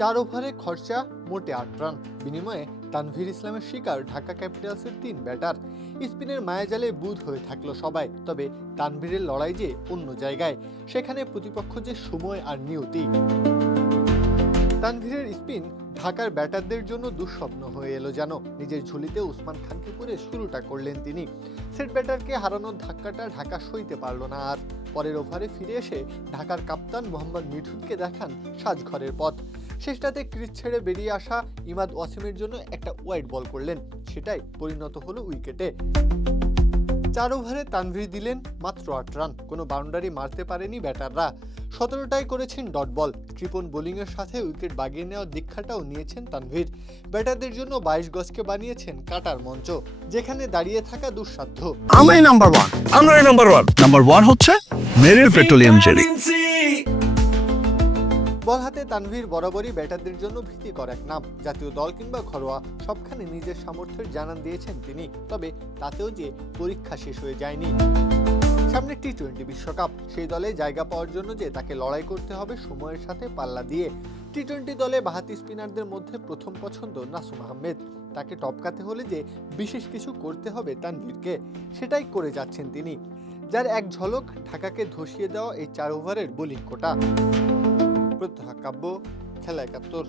4 ওভারে খরচা মোটে 8 রান, বিনিময়ে তানভীর ইসলামের শিকার ঢাকা ক্যাপিটালসের 3 ব্যাটার। স্পিনের মায়াজালে বুঁদ হয়ে থাকলো সবাই, তবে তানভীরের লড়াই যে অন্য জায়গায়, সেখানে প্রতিপক্ষ যে সময় আর নিয়তি। তানভীরের স্পিন ঢাকার ব্যাটারদের জন্য দুঃস্বপ্ন হয়ে এলো যেন। নিজের ঝুলিতে উসমান খানকে করে শুরুটা করলেন তিনি। সেট ব্যাটারকে হারানোর ধাক্কাটা ঢাকা সইতে পারল না আর। পরের ওভারে ফিরে এসে ঢাকার কাপ্তান মোহাম্মদ মিঠুনকে দেখান সাজঘরের পথ। শেষটাতে ক্রিজ ছেড়ে বেরিয়ে আসা ইমাদ ওয়াসিমের জন্য একটা ওয়াইড বল করলেন, সেটাই পরিণত হলো উইকেটে। 4 ওভারে তানভীর দিলেন মাত্র 8 রান, কোনো বাউন্ডারি মারতে পারেনি ব্যাটাররা। 17টাই করেছেন ডট বল। কৃপণ বোলিংয়ের সাথে উইকেট বাগিয়ে নেওয়ার দীক্ষাটাও নিয়েছেন তানভীর। ব্যাটারদের জন্য 22 গজকে বানিয়েছেন কাটার মঞ্চ, যেখানে দাঁড়িয়ে থাকা দুঃসাধ্য। আমরাই নাম্বার ওয়ান। নাম্বার ওয়ান হচ্ছে মেরিল পেট্রোলিয়াম জেলি। বল হাতে তানভীর বরাবরই ব্যাটারদের জন্য ভীতিকর এক নাম। জাতীয় দল কিংবা ঘরোয়া সবখানে নিজের সামর্থ্যের জানান দিয়েছেন তিনি, তবে তাতেও যে পরীক্ষা শেষ হয়ে যায়নি। সামনে টি-20 বিশ্বকাপ, সেই দলে জায়গা পাওয়ার জন্য যে তাকে লড়াই করতে হবে সময়ের সাথে পাল্লা দিয়ে। টি-20 দলে বাহাতি স্পিনারদের মধ্যে প্রথম পছন্দ নাসুম আহমেদ। তাকে টপকাতে হলে যে বিশেষ কিছু করতে হবে তানভীরকে, সেটাই করে যাচ্ছেন তিনি, যার এক ঝলক ঢাকাকে ধসিয়ে দেওয়া এই 4 ওভারের বোলিং কোটা। প্রত্যহ কাব্য, খেলা 71।